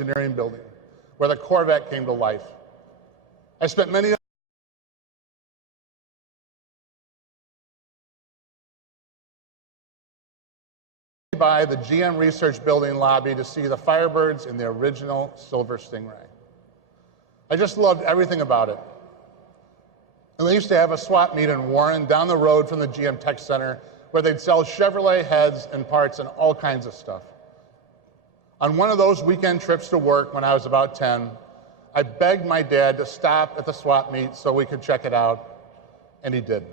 engineering building, where the Corvette came to life. I spent many by the GM Research Building lobby to see the Firebirds in the original Silver Stingray. I just loved everything about it. And they used to have a swap meet in Warren down the road from the GM Tech Center where they'd sell Chevrolet heads and parts and all kinds of stuff. On one of those weekend trips to work when I was about 10, I begged my dad to stop at the swap meet so we could check it out, and he did.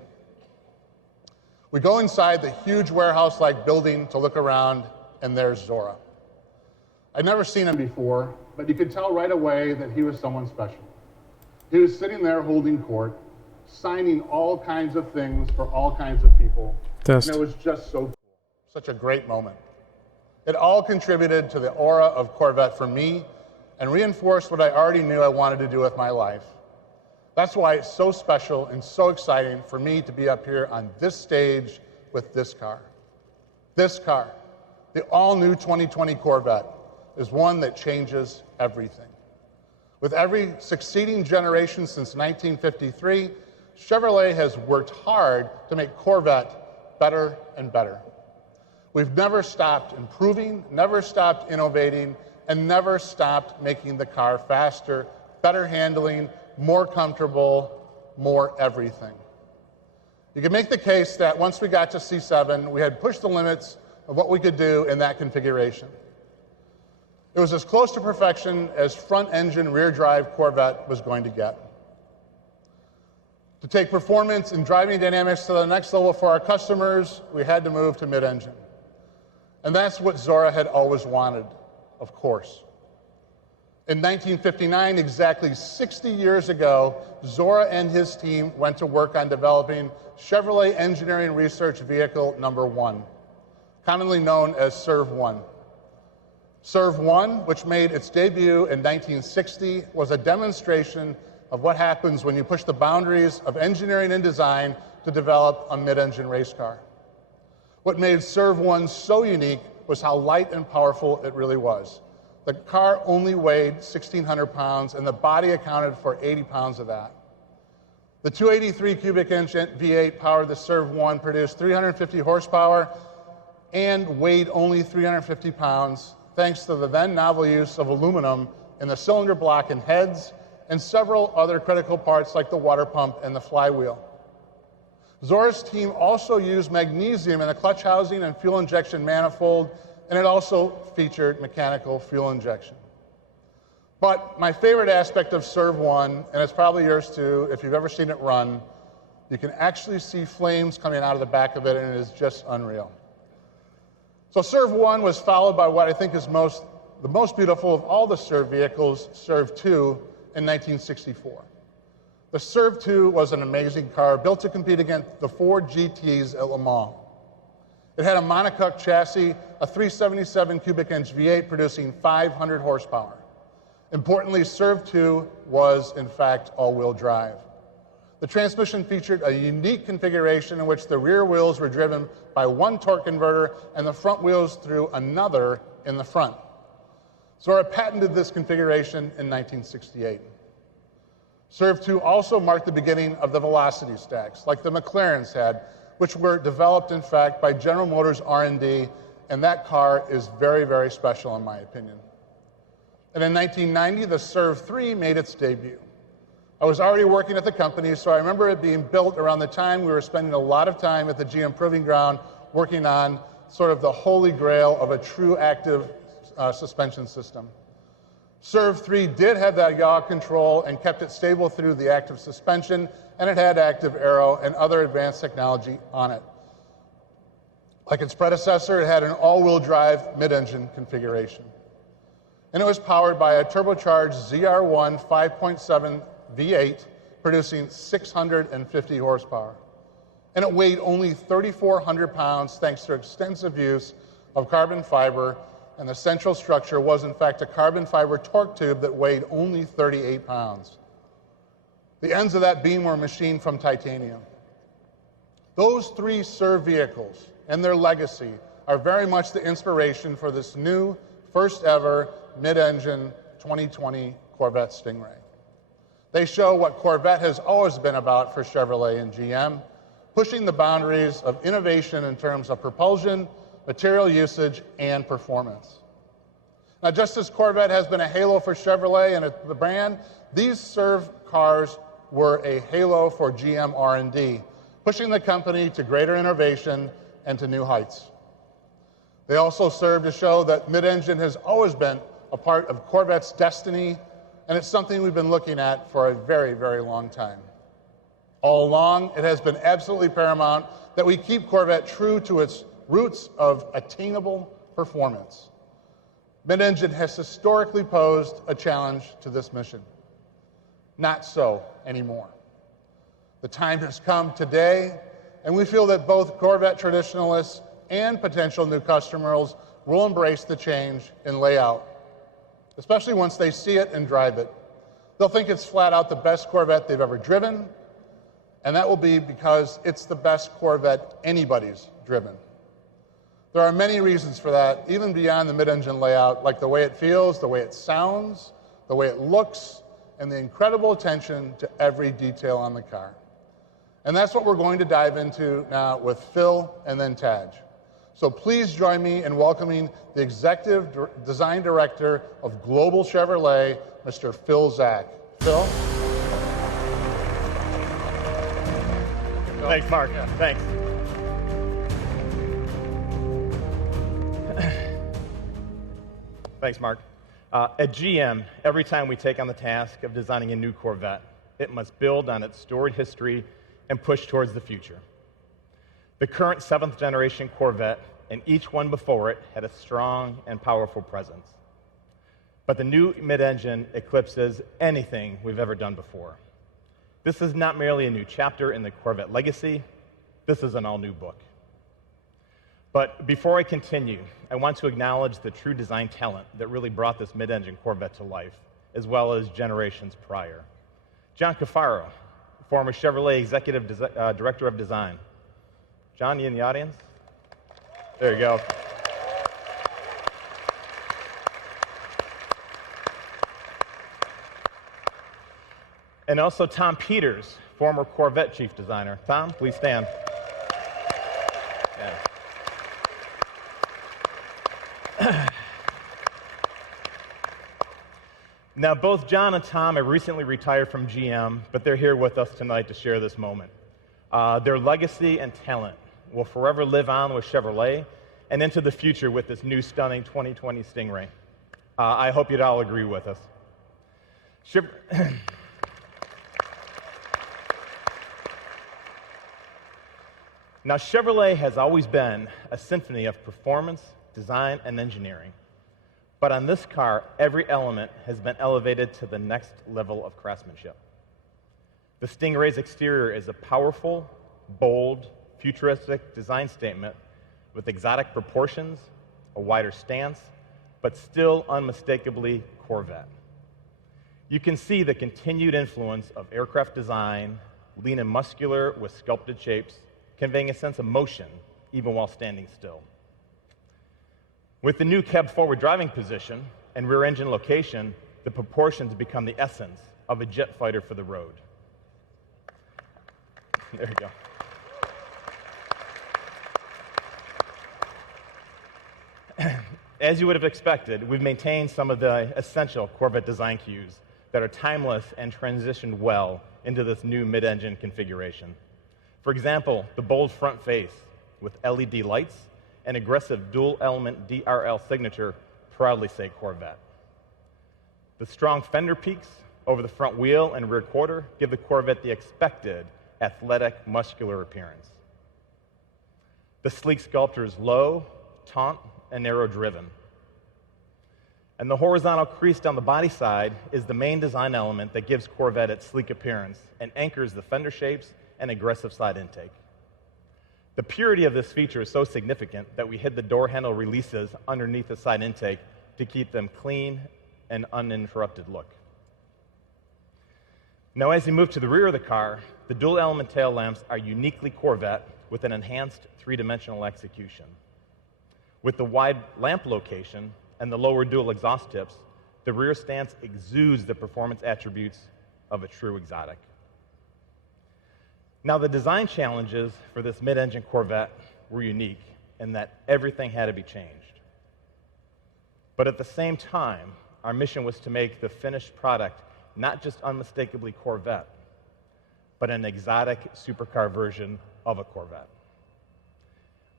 We go inside the huge warehouse-like building to look around, and there's Zora. I'd never seen him before, but you could tell right away that he was someone special. He was sitting there holding court, signing all kinds of things for all kinds of people. And it was just so cool. Such a great moment. It all contributed to the aura of Corvette for me and reinforced what I already knew I wanted to do with my life. That's why it's so special and so exciting for me to be up here on this stage with this car. This car, the all-new 2020 Corvette, is one that changes everything. With every succeeding generation since 1953, Chevrolet has worked hard to make Corvette better and better. We've never stopped improving, never stopped innovating, and never stopped making the car faster, better handling, more comfortable, more everything. You can make the case that once we got to C7, we had pushed the limits of what we could do in that configuration. It was as close to perfection as front-engine, rear-drive Corvette was going to get. To take performance and driving dynamics to the next level for our customers, we had to move to mid-engine. And that's what Zora had always wanted, of course. In 1959, exactly 60 years ago, Zora and his team went to work on developing Chevrolet Engineering Research Vehicle number 1, commonly known as SERV-1. SERV-1, which made its debut in 1960, was a demonstration of what happens when you push the boundaries of engineering and design to develop a mid-engine race car. What made SERV-1 so unique was how light and powerful it really was. The car only weighed 1,600 pounds, and the body accounted for 80 pounds of that. The 283 cubic inch V8 powered the SERV-1 produced 350 horsepower and weighed only 350 pounds, thanks to the then novel use of aluminum in the cylinder block and heads, and several other critical parts like the water pump and the flywheel. Zora's team also used magnesium in the clutch housing and fuel injection manifold, and it also featured mechanical fuel injection. But my favorite aspect of SERV-1, and it's probably yours too, if you've ever seen it run, you can actually see flames coming out of the back of it, and it is just unreal. So SERV-1 was followed by what I think is the most beautiful of all the SERV vehicles, SERV-2, in 1964. The SERV-2 was an amazing car built to compete against the Ford GTs at Le Mans. It had a monocoque chassis, a 377 cubic inch V8 producing 500 horsepower. Importantly, SERV-2 was, in fact, all-wheel drive. The transmission featured a unique configuration in which the rear wheels were driven by one torque converter and the front wheels through another in the front. Zora patented this configuration in 1968. SERV-2 also marked the beginning of the velocity stacks, like the McLarens had, which were developed, in fact, by General Motors R&D, and that car is very, very special in my opinion. And in 1990, the SERV-3 made its debut. I was already working at the company, so I remember it being built around the time we were spending a lot of time at the GM Proving Ground working on sort of the holy grail of a true active suspension system. SERV-3 did have that yaw control and kept it stable through the active suspension, and it had active aero and other advanced technology on it. Like its predecessor, it had an all-wheel drive mid-engine configuration. And it was powered by a turbocharged ZR1 5.7 V8 producing 650 horsepower. And it weighed only 3,400 pounds thanks to extensive use of carbon fiber, and the central structure was in fact a carbon fiber torque tube that weighed only 38 pounds. The ends of that beam were machined from titanium. Those three SERV vehicles and their legacy are very much the inspiration for this new, first ever mid-engine 2020 Corvette Stingray. They show what Corvette has always been about for Chevrolet and GM, pushing the boundaries of innovation in terms of propulsion, material usage, and performance. Now, just as Corvette has been a halo for Chevrolet and the brand, these served cars were a halo for GM R&D, pushing the company to greater innovation and to new heights. They also serve to show that mid-engine has always been a part of Corvette's destiny, and it's something we've been looking at for a very, very long time. All along, it has been absolutely paramount that we keep Corvette true to its roots of attainable performance. Mid-engine has historically posed a challenge to this mission. Not so anymore. The time has come today, and we feel that both Corvette traditionalists and potential new customers will embrace the change in layout, especially once they see it and drive it. They'll think it's flat out the best Corvette they've ever driven, and that will be because it's the best Corvette anybody's driven. There are many reasons for that, even beyond the mid-engine layout, like the way it feels, the way it sounds, the way it looks, and the incredible attention to every detail on the car. And that's what we're going to dive into now with Phil and then Taj. So please join me in welcoming the Executive Design Director of Global Chevrolet, Mr. Phil Zak. Phil? Thanks, Mark. Yeah. Thanks. Thanks, Mark. At GM, every time we take on the task of designing a new Corvette, it must build on its storied history and push towards the future. The current 7th generation Corvette and each one before it had a strong and powerful presence. But the new mid-engine eclipses anything we've ever done before. This is not merely a new chapter in the Corvette legacy, this is an all-new book. But before I continue, I want to acknowledge the true design talent that really brought this mid-engine Corvette to life, as well as generations prior. John Cafaro, former Chevrolet Executive Director of Design. John, you in the audience? There you go. And also Tom Peters, former Corvette Chief Designer. Tom, please stand. Yeah. Now, both John and Tom have recently retired from GM, but they're here with us tonight to share this moment. Their legacy and talent will forever live on with Chevrolet and into the future with this new stunning 2020 Stingray. I hope you'd all agree with us. Now, Chevrolet has always been a symphony of performance, design, and engineering. But on this car, every element has been elevated to the next level of craftsmanship. The Stingray's exterior is a powerful, bold, futuristic design statement with exotic proportions, a wider stance, but still unmistakably Corvette. You can see the continued influence of aircraft design, lean and muscular with sculpted shapes, conveying a sense of motion even while standing still. With the new cab-forward driving position and rear engine location, the proportions become the essence of a jet fighter for the road. There you go. As you would have expected, we've maintained some of the essential Corvette design cues that are timeless and transitioned well into this new mid-engine configuration. For example, the bold front face with LED lights and aggressive dual-element DRL signature proudly say Corvette. The strong fender peaks over the front wheel and rear quarter give the Corvette the expected athletic, muscular appearance. The sleek sculpture is low, taut, and narrow-driven. And the horizontal crease down the body side is the main design element that gives Corvette its sleek appearance and anchors the fender shapes and aggressive side intake. The purity of this feature is so significant that we hid the door handle releases underneath the side intake to keep them clean and uninterrupted look. Now, as you move to the rear of the car, the dual-element tail lamps are uniquely Corvette with an enhanced three-dimensional execution. With the wide lamp location and the lower dual exhaust tips, the rear stance exudes the performance attributes of a true exotic. Now, the design challenges for this mid-engine Corvette were unique in that everything had to be changed. But at the same time, our mission was to make the finished product not just unmistakably Corvette, but an exotic supercar version of a Corvette.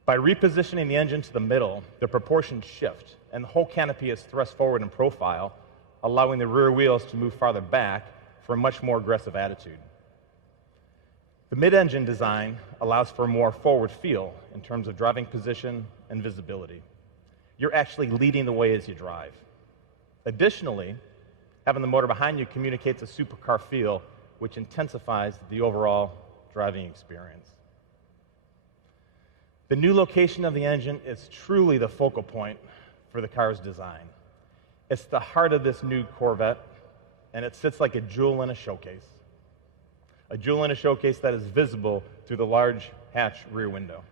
By repositioning the engine to the middle, the proportions shift, and the whole canopy is thrust forward in profile, allowing the rear wheels to move farther back for a much more aggressive attitude. The mid-engine design allows for a more forward feel in terms of driving position and visibility. You're actually leading the way as you drive. Additionally, having the motor behind you communicates a supercar feel, which intensifies the overall driving experience. The new location of the engine is truly the focal point for the car's design. It's the heart of this new Corvette, and it sits like a jewel in a showcase. A jewel in a showcase that is visible through the large hatch rear window.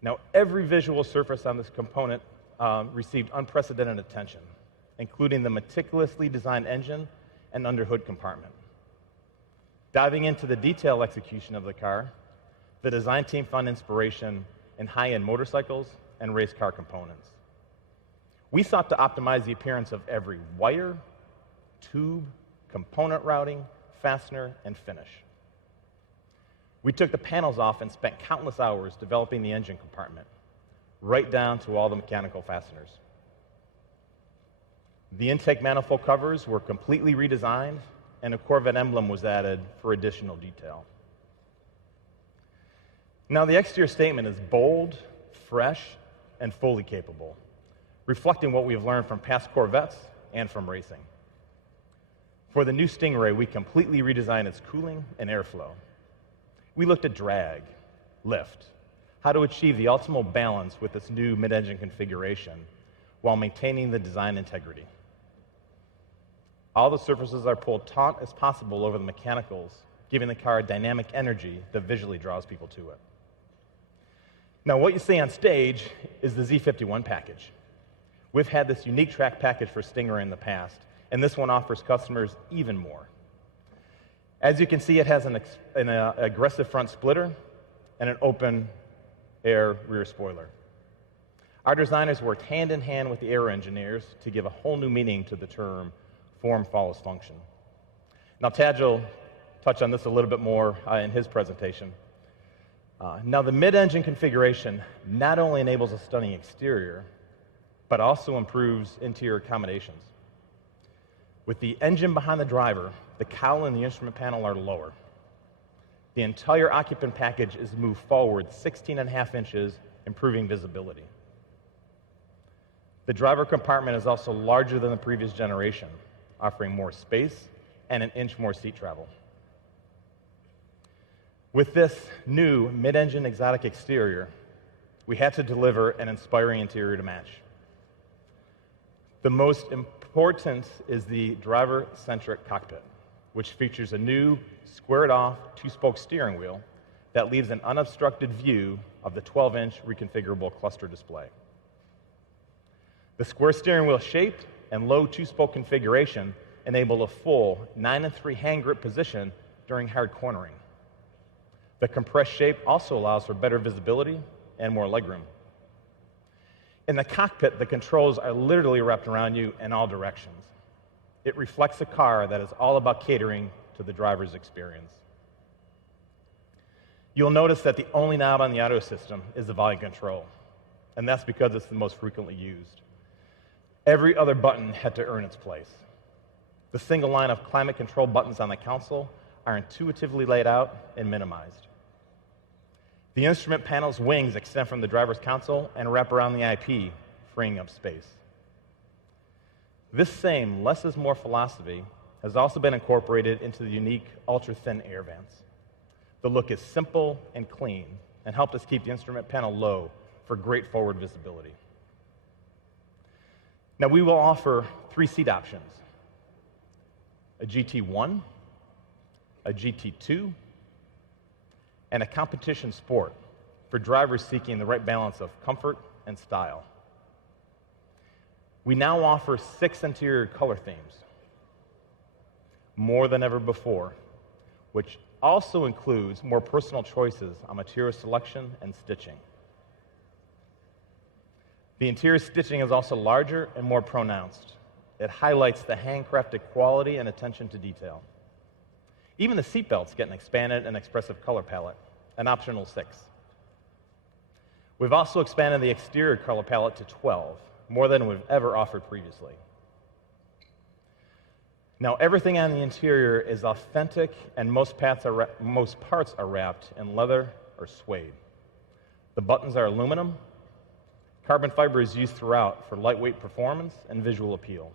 Now, every visual surface on this component received unprecedented attention, including the meticulously designed engine and underhood compartment. Diving into the detail execution of the car, the design team found inspiration in high-end motorcycles and race car components. We sought to optimize the appearance of every wire, tube, component routing, fastener, and finish. We took the panels off and spent countless hours developing the engine compartment, right down to all the mechanical fasteners. The intake manifold covers were completely redesigned, and a Corvette emblem was added for additional detail. Now, the exterior statement is bold, fresh, and fully capable, reflecting what we have learned from past Corvettes and from racing. For the new Stingray, we completely redesigned its cooling and airflow. We looked at drag, lift, how to achieve the optimal balance with this new mid-engine configuration while maintaining the design integrity. All the surfaces are pulled taut as possible over the mechanicals, giving the car a dynamic energy that visually draws people to it. Now, what you see on stage is the Z51 package. We've had this unique track package for Stingray in the past, and this one offers customers even more. As you can see, it has an aggressive front splitter and an open-air rear spoiler. Our designers worked hand in hand with the aero engineers to give a whole new meaning to the term form follows function. Now, Taj will touch on this a little bit more in his presentation. Now, the mid-engine configuration not only enables a stunning exterior, but also improves interior accommodations. With the engine behind the driver, the cowl and the instrument panel are lower. The entire occupant package is moved forward 16.5 inches, improving visibility. The driver compartment is also larger than the previous generation, offering more space and an inch more seat travel. With this new mid-engine exotic exterior, we had to deliver an inspiring interior to match. The most important is the driver-centric cockpit, which features a new squared-off two-spoke steering wheel that leaves an unobstructed view of the 12-inch reconfigurable cluster display. The square steering wheel shape and low two-spoke configuration enable a full 9-3 hand grip position during hard cornering. The compressed shape also allows for better visibility and more legroom. In the cockpit, the controls are literally wrapped around you in all directions. It reflects a car that is all about catering to the driver's experience. You'll notice that the only knob on the audio system is the volume control, and that's because it's the most frequently used. Every other button had to earn its place. The single line of climate control buttons on the console are intuitively laid out and minimized. The instrument panel's wings extend from the driver's console and wrap around the IP, freeing up space. This same less is more philosophy has also been incorporated into the unique ultra-thin air vents. The look is simple and clean and helped us keep the instrument panel low for great forward visibility. Now, we will offer 3 seat options: a GT1, a GT2, and a competition sport for drivers seeking the right balance of comfort and style. We now offer 6 interior color themes, more than ever before, which also includes more personal choices on material selection and stitching. The interior stitching is also larger and more pronounced. It highlights the handcrafted quality and attention to detail. Even the seatbelts get an expanded and expressive color palette, an optional 6. We've also expanded the exterior color palette to 12, more than we've ever offered previously. Now, everything on the interior is authentic, and most parts are wrapped in leather or suede. The buttons are aluminum. Carbon fiber is used throughout for lightweight performance and visual appeal.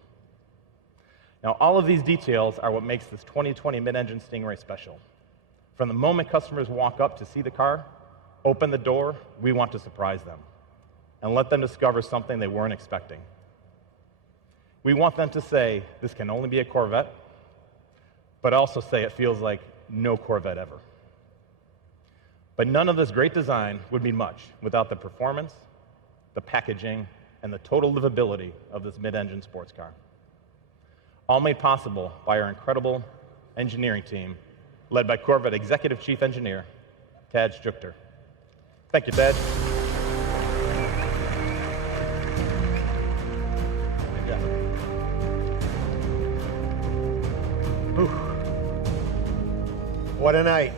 Now, all of these details are what makes this 2020 mid-engine Stingray special. From the moment customers walk up to see the car, open the door, we want to surprise them and let them discover something they weren't expecting. We want them to say, this can only be a Corvette, but also say it feels like no Corvette ever. But none of this great design would mean much without the performance, the packaging, and the total livability of this mid-engine sports car. All made possible by our incredible engineering team, led by Corvette Executive Chief Engineer, Tad Struchter. Thank you, Tad. What a night.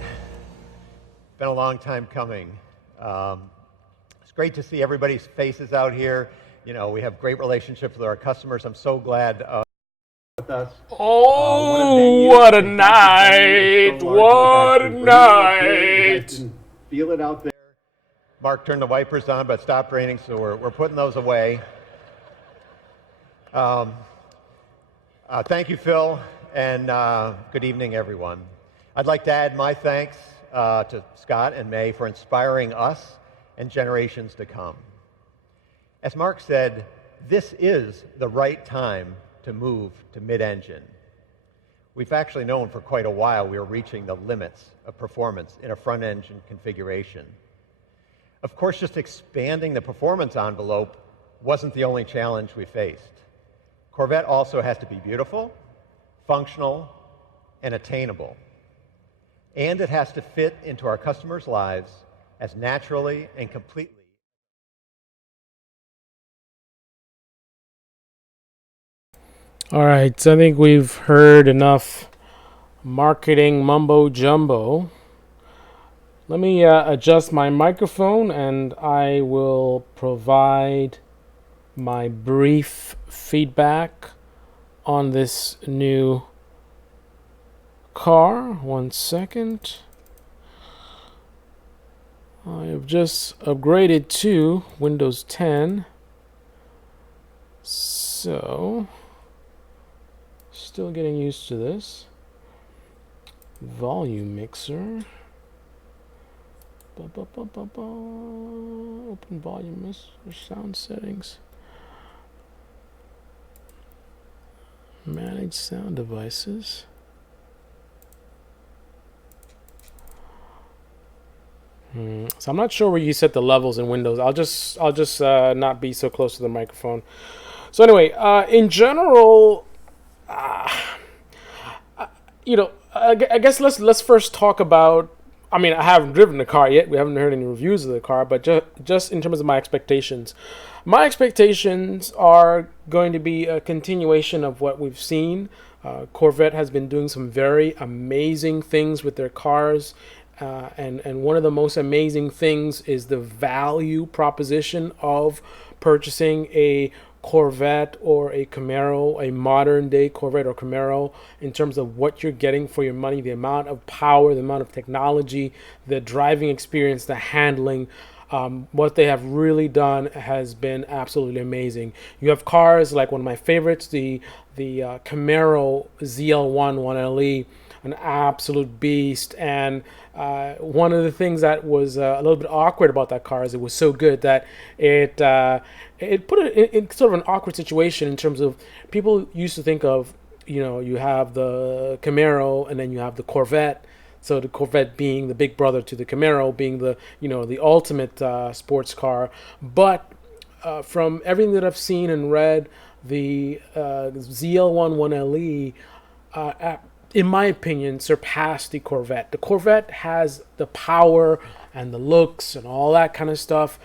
Been a long time coming. It's great to see everybody's faces out here. You know, we have great relationships with our customers. I'm so glad with us. Oh, what a night! What a night! Feel it out there. Mark turned the wipers on, but it stopped raining, so we're putting those away. Thank you, Phil, and good evening, everyone. I'd like to add my thanks to Scott and May for inspiring us and generations to come. As Mark said, this is the right time to move to mid-engine. We've actually known for quite a while we are reaching the limits of performance in a front-engine configuration. Of course, just expanding the performance envelope wasn't the only challenge we faced. Corvette also has to be beautiful, functional, and attainable. And it has to fit into our customers' lives as naturally and completely. All right, so I think we've heard enough marketing mumbo jumbo. Let me adjust my microphone and I will provide my brief feedback on this new car. 1 second. I have just upgraded to Windows 10. So, still getting used to this. Volume mixer. Open volume mixer, sound settings. Manage sound devices. So I'm not sure where you set the levels in Windows. I'll just not be so close to the microphone. So anyway, in general, you know, I guess let's first talk about. I mean, I haven't driven the car yet. We haven't heard any reviews of the car, but just in terms of my expectations are going to be a continuation of what we've seen. Corvette has been doing some very amazing things with their cars. And one of the most amazing things is the value proposition of purchasing a Corvette or a Camaro, a modern day Corvette or Camaro, in terms of what you're getting for your money, the amount of power, the amount of technology, the driving experience, the handling. What they have really done has been absolutely amazing. You have cars like one of my favorites, the Camaro ZL1 1LE, an absolute beast. And one of the things that was a little bit awkward about that car is it was so good that it put it in sort of an awkward situation in terms of people used to think of, you know, you have the Camaro and then you have the Corvette. So the Corvette being the big brother to the Camaro, being the, you know, the ultimate sports car. But from everything that I've seen and read, the ZL11LE, in my opinion, surpassed the Corvette. The Corvette has the power and the looks and all that kind of stuff,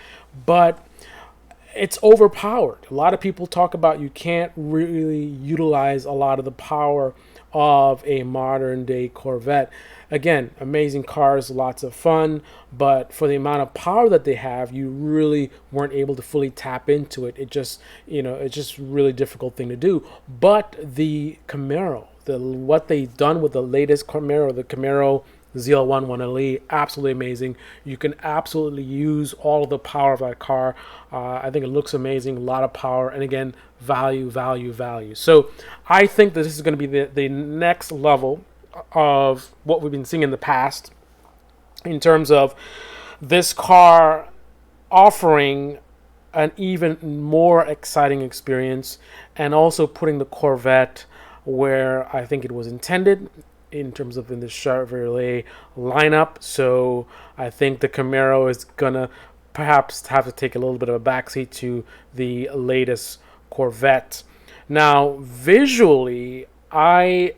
but it's overpowered. A lot of people talk about you can't really utilize a lot of the power of a modern day Corvette. Again, amazing cars, lots of fun, but for the amount of power that they have, you really weren't able to fully tap into it. It just, it's just a really difficult thing to do. But the Camaro, what they've done with the latest Camaro, the Camaro ZL11LE, absolutely amazing. You can absolutely use all of the power of that car. I think it looks amazing, a lot of power, and again, value, value, value. So I think that this is going to be the next level of what we've been seeing in the past in terms of this car offering an even more exciting experience and also putting the Corvette where I think it was intended in terms of in the Chevrolet lineup. So I think the Camaro is gonna perhaps have to take a little bit of a backseat to the latest Corvette. Now, visually, I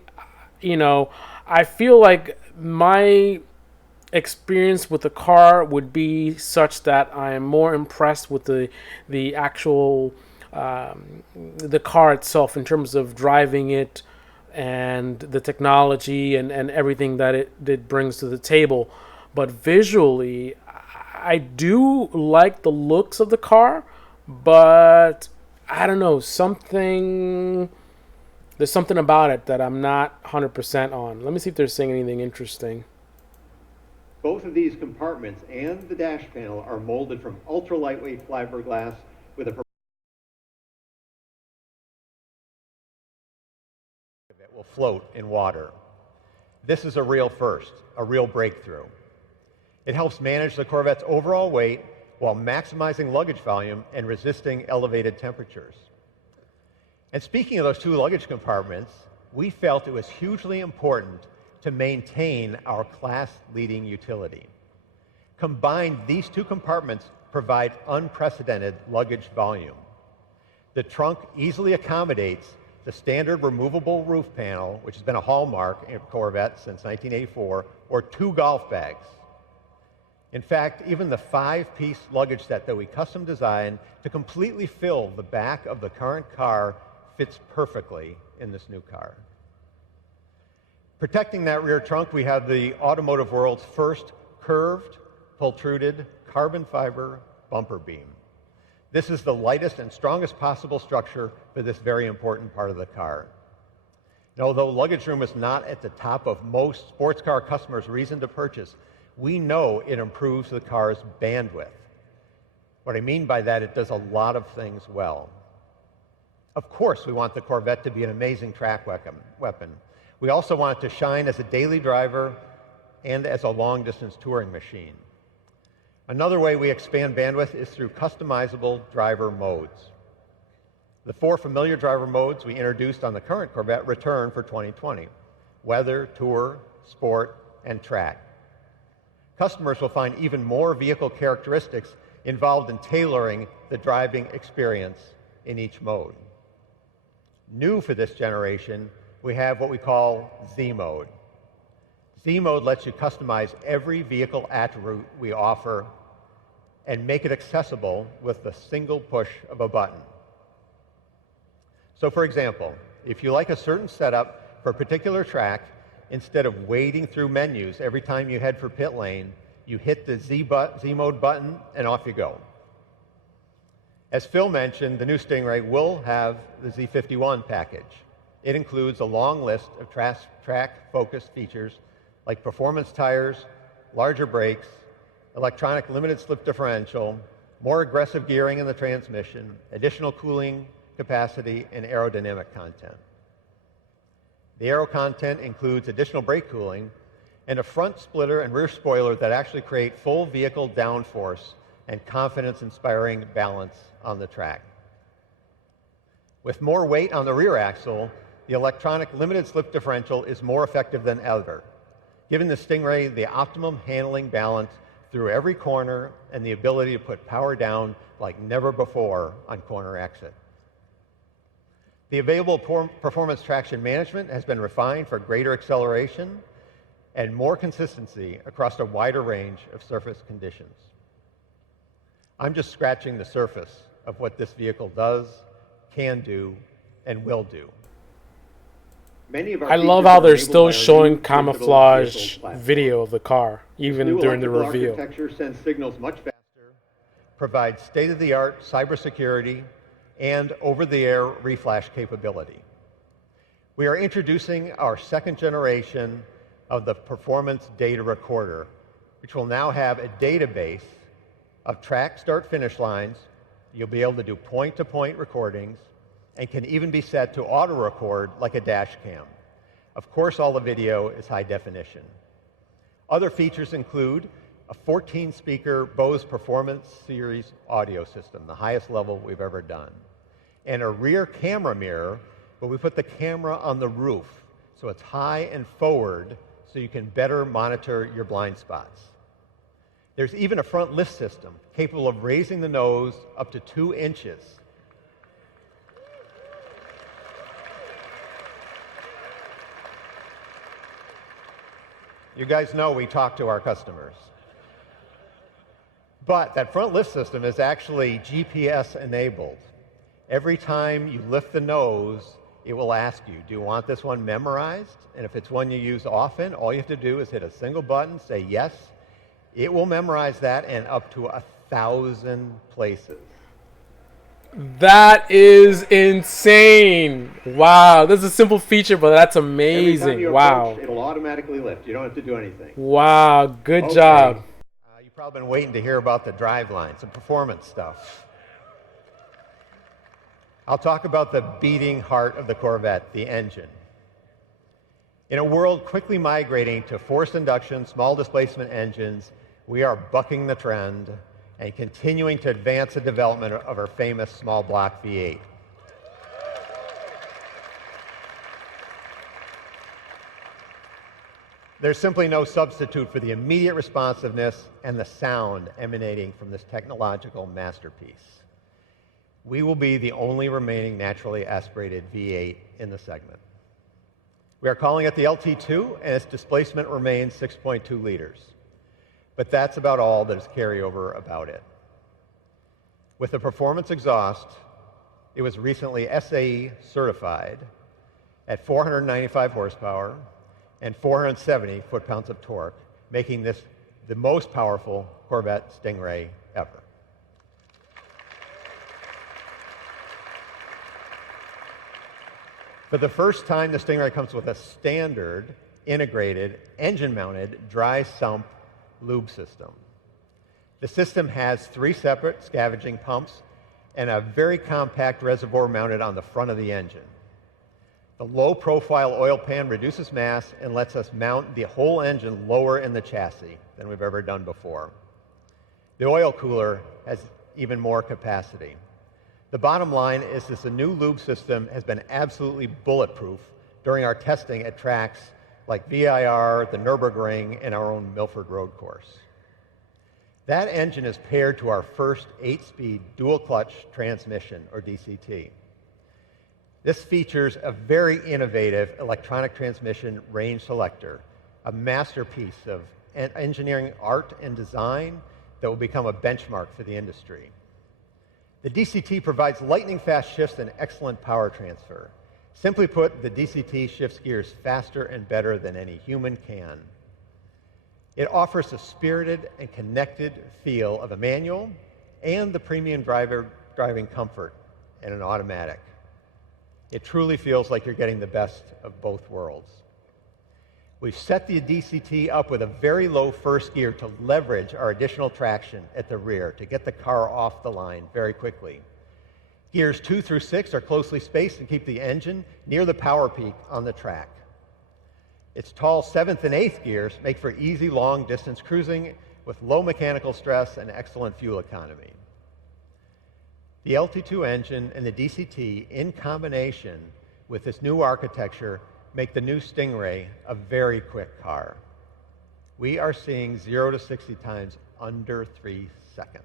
feel like my experience with the car would be such that I am more impressed with the actual the car itself in terms of driving it and the technology and everything that it brings to the table. But visually, I do like the looks of the car, but I don't know, there's something about it that I'm not 100% on. Let me see if they're saying anything interesting. Both of these compartments and the dash panel are molded from ultra lightweight fiberglass with a that will float in water. This is a real first, a real breakthrough. It helps manage the Corvette's overall weight while maximizing luggage volume and resisting elevated temperatures. And speaking of those two luggage compartments, we felt it was hugely important to maintain our class-leading utility. Combined, these two compartments provide unprecedented luggage volume. The trunk easily accommodates the standard removable roof panel, which has been a hallmark in Corvette since 1984, or two golf bags. In fact, even the 5-piece luggage set that we custom designed to completely fill the back of the current car fits perfectly in this new car. Protecting that rear trunk, we have the automotive world's first curved, pultruded carbon fiber bumper beam. This is the lightest and strongest possible structure for this very important part of the car. And although luggage room is not at the top of most sports car customers' reason to purchase, we know it improves the car's bandwidth. What I mean by that, it does a lot of things well. Of course, we want the Corvette to be an amazing track weapon. We also want it to shine as a daily driver and as a long-distance touring machine. Another way we expand bandwidth is through customizable driver modes. The 4 familiar driver modes we introduced on the current Corvette return for 2020: weather, tour, sport, and track. Customers will find even more vehicle characteristics involved in tailoring the driving experience in each mode. New for this generation, we have what we call Z Mode. Z Mode lets you customize every vehicle attribute we offer and make it accessible with the single push of a button. So for example, if you like a certain setup for a particular track, instead of wading through menus every time you head for pit lane, you hit the Z Mode button and off you go. As Phil mentioned, the new Stingray will have the Z51 package. It includes a long list of track-focused features like performance tires, larger brakes, electronic limited slip differential, more aggressive gearing in the transmission, additional cooling capacity, and aerodynamic content. The aero content includes additional brake cooling and a front splitter and rear spoiler that actually create full vehicle downforce and confidence-inspiring balance on the track. With more weight on the rear axle, the electronic limited slip differential is more effective than ever, giving the Stingray the optimum handling balance through every corner and the ability to put power down like never before on corner exit. The available performance traction management has been refined for greater acceleration and more consistency across a wider range of surface conditions. I'm just scratching the surface of what this vehicle does, can do, and will do. I love how they're still showing camouflage video of the car, even during the reveal. Architecture sends signals much faster, provides state-of-the-art cybersecurity, and over-the-air reflash capability. We are introducing our second generation of the performance data recorder, which will now have a database of track start-finish lines. You'll be able to do point-to-point recordings and can even be set to auto-record like a dash cam. Of course, all the video is high definition. Other features include a 14-speaker Bose Performance Series audio system, the highest level we've ever done, and a rear camera mirror, but we put the camera on the roof, so it's high and forward, so you can better monitor your blind spots. There's even a front lift system capable of raising the nose up to 2 inches. You guys know we talk to our customers. But that front lift system is actually GPS enabled. Every time you lift the nose, it will ask you, do you want this one memorized? And if it's one you use often, all you have to do is hit a single button, say yes. It will memorize that and up to 1,000 places. That is insane. Wow, this is a simple feature, but that's amazing. Every time you wow. approach, it'll automatically lift. You don't have to do anything. Wow, good job. You've probably been waiting to hear about the driveline, some performance stuff. I'll talk about the beating heart of the Corvette, the engine. In a world quickly migrating to forced induction, small displacement engines, we are bucking the trend and continuing to advance the development of our famous small block V8. There's simply no substitute for the immediate responsiveness and the sound emanating from this technological masterpiece. We will be the only remaining naturally aspirated V8 in the segment. We are calling it the LT2, and its displacement remains 6.2 liters. But that's about all that is carryover about it. With the performance exhaust, it was recently SAE certified at 495 horsepower and 470 foot-pounds of torque, making this the most powerful Corvette Stingray ever. For the first time, the Stingray comes with a standard, integrated, engine-mounted, dry sump lube system. The system has 3 separate scavenging pumps and a very compact reservoir mounted on the front of the engine. The low-profile oil pan reduces mass and lets us mount the whole engine lower in the chassis than we've ever done before. The oil cooler has even more capacity. The bottom line is that the new lube system has been absolutely bulletproof during our testing at tracks like VIR, the Nürburgring, and our own Milford Road course. That engine is paired to our first 8-speed dual-clutch transmission, or DCT. This features a very innovative electronic transmission range selector, a masterpiece of engineering art and design that will become a benchmark for the industry. The DCT provides lightning-fast shifts and excellent power transfer. Simply put, the DCT shifts gears faster and better than any human can. It offers a spirited and connected feel of a manual and the premium driving comfort in an automatic. It truly feels like you're getting the best of both worlds. We've set the DCT up with a very low first gear to leverage our additional traction at the rear to get the car off the line very quickly. Gears 2 through 6 are closely spaced and keep the engine near the power peak on the track. Its tall 7th and 8th gears make for easy long-distance cruising with low mechanical stress and excellent fuel economy. The LT2 engine and the DCT, in combination with this new architecture, make the new Stingray a very quick car. We are seeing 0 to 60 times under 3 seconds.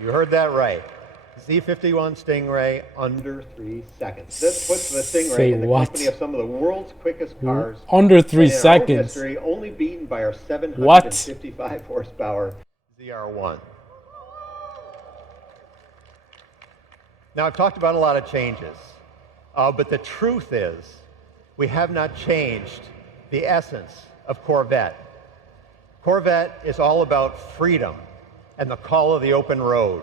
You heard that right. Z51 Stingray under 3 seconds. This puts the Stingray Say in the what? company of some of the world's quickest cars. Under 3 and in our own seconds. history, only beaten by our What? 755 horsepower ZR1. Now, I've talked about a lot of changes, but the truth is we have not changed the essence of Corvette. Corvette is all about freedom and the call of the open road.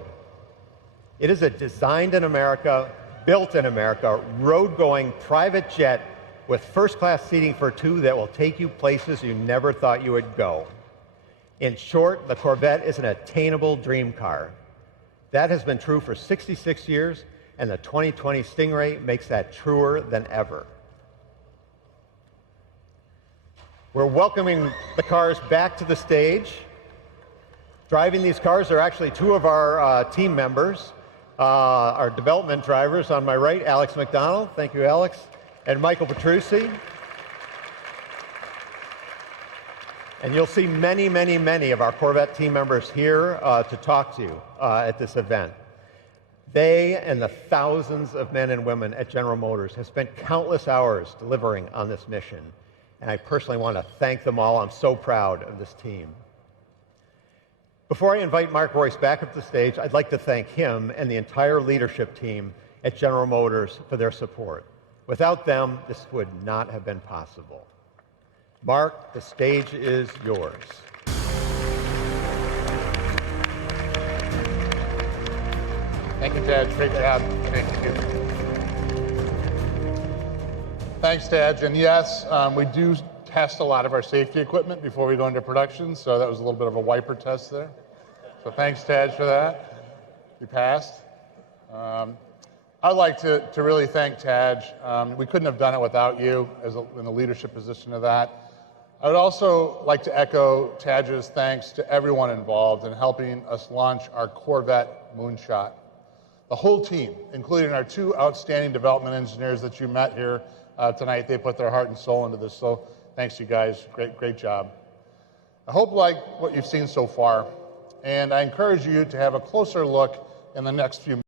It is a designed in America, built in America, road-going private jet with first-class seating for two that will take you places you never thought you would go. In short, the Corvette is an attainable dream car. That has been true for 66 years, and the 2020 Stingray makes that truer than ever. We're welcoming the cars back to the stage. Driving these cars are actually two of our team members, our development drivers. On my right, Alex McDonald. Thank you, Alex. And Michael Petrucci. And you'll see many, many, many of our Corvette team members here to talk to you at this event. They and the thousands of men and women at General Motors have spent countless hours delivering on this mission. And I personally want to thank them all. I'm so proud of this team. Before I invite Mark Royce back up the stage, I'd like to thank him and the entire leadership team at General Motors for their support. Without them, this would not have been possible. Mark, the stage is yours. Thank you, Tad. Great job. Thank you. Thanks, Tad. And yes, we do test a lot of our safety equipment before we go into production, so that was a little bit of a wiper test there. So thanks, Tad, for that. You passed. I'd like to really thank Taj. We couldn't have done it without you in the leadership position of that. I would also like to echo Taj's thanks to everyone involved in helping us launch our Corvette Moonshot. The whole team, including our two outstanding development engineers that you met here tonight, they put their heart and soul into this. So thanks, you guys. Great job. I hope you like what you've seen so far, and I encourage you to have a closer look in the next few minutes.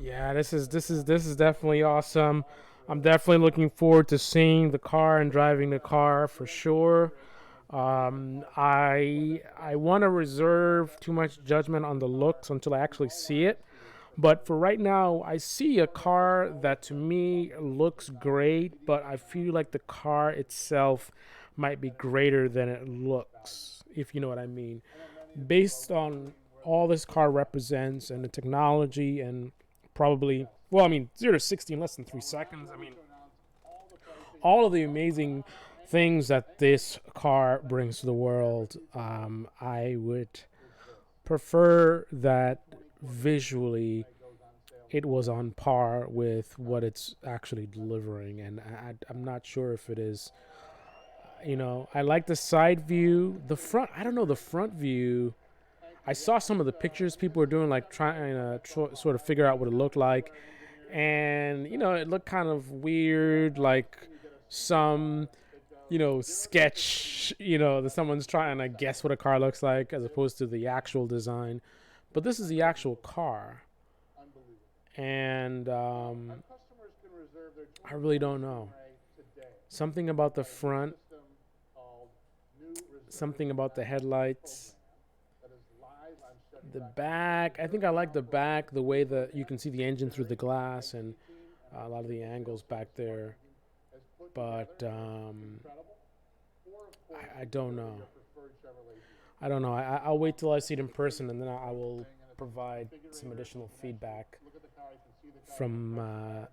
Yeah, this is definitely awesome. I'm definitely looking forward to seeing the car and driving the car for sure. I want to reserve too much judgment on the looks until I actually see it. But for right now, I see a car that to me looks great, but I feel like the car itself might be greater than it looks, if you know what I mean. Based on all this car represents and the technology and probably, 0 to 60 in less than 3 seconds. All of the amazing things that this car brings to the world, I would prefer that visually it was on par with what it's actually delivering, and I'm not sure if it is. I like the side view. The front, I don't know, the front view, I saw some of the pictures people were doing, like trying to sort of figure out what it looked like. And, it looked kind of weird, like some, sketch, that someone's trying to guess what a car looks like as opposed to the actual design. But this is the actual car. And I really don't know. Something about the front, something about the headlights. The back, I think I like the back, the way that you can see the engine through the glass and a lot of the angles back there. But I don't know. I'll wait till I see it in person, and then I will provide some additional feedback from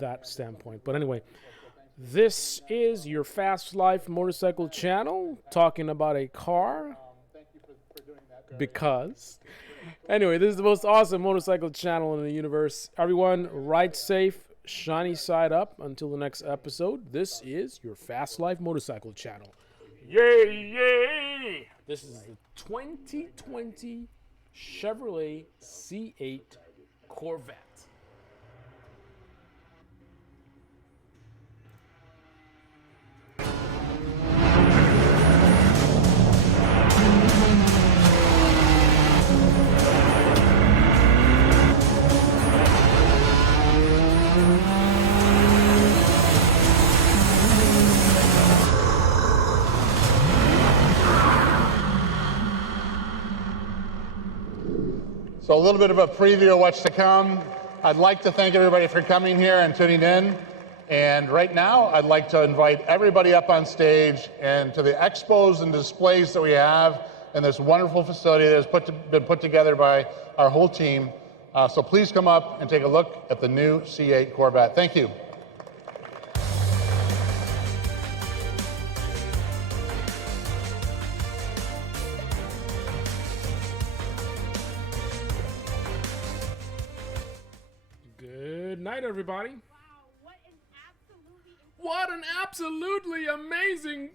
that standpoint. But anyway, this is your Fast Life Motorcycle channel talking about a car. Because anyway, this is the most awesome motorcycle channel in the universe. Everyone, ride safe, shiny side up. Until the next episode, this is your Fast Life Motorcycle channel. Yay, yay! This is the 2020 Chevrolet C8 Corvette. So a little bit of a preview of what's to come. I'd like to thank everybody for coming here and tuning in. And right now, I'd like to invite everybody up on stage and to the expos and displays that we have in this wonderful facility that has been put together by our whole team. So please come up and take a look at the new C8 Corvette. Thank you. Good night, everybody. Wow, what an absolutely What an absolutely amazing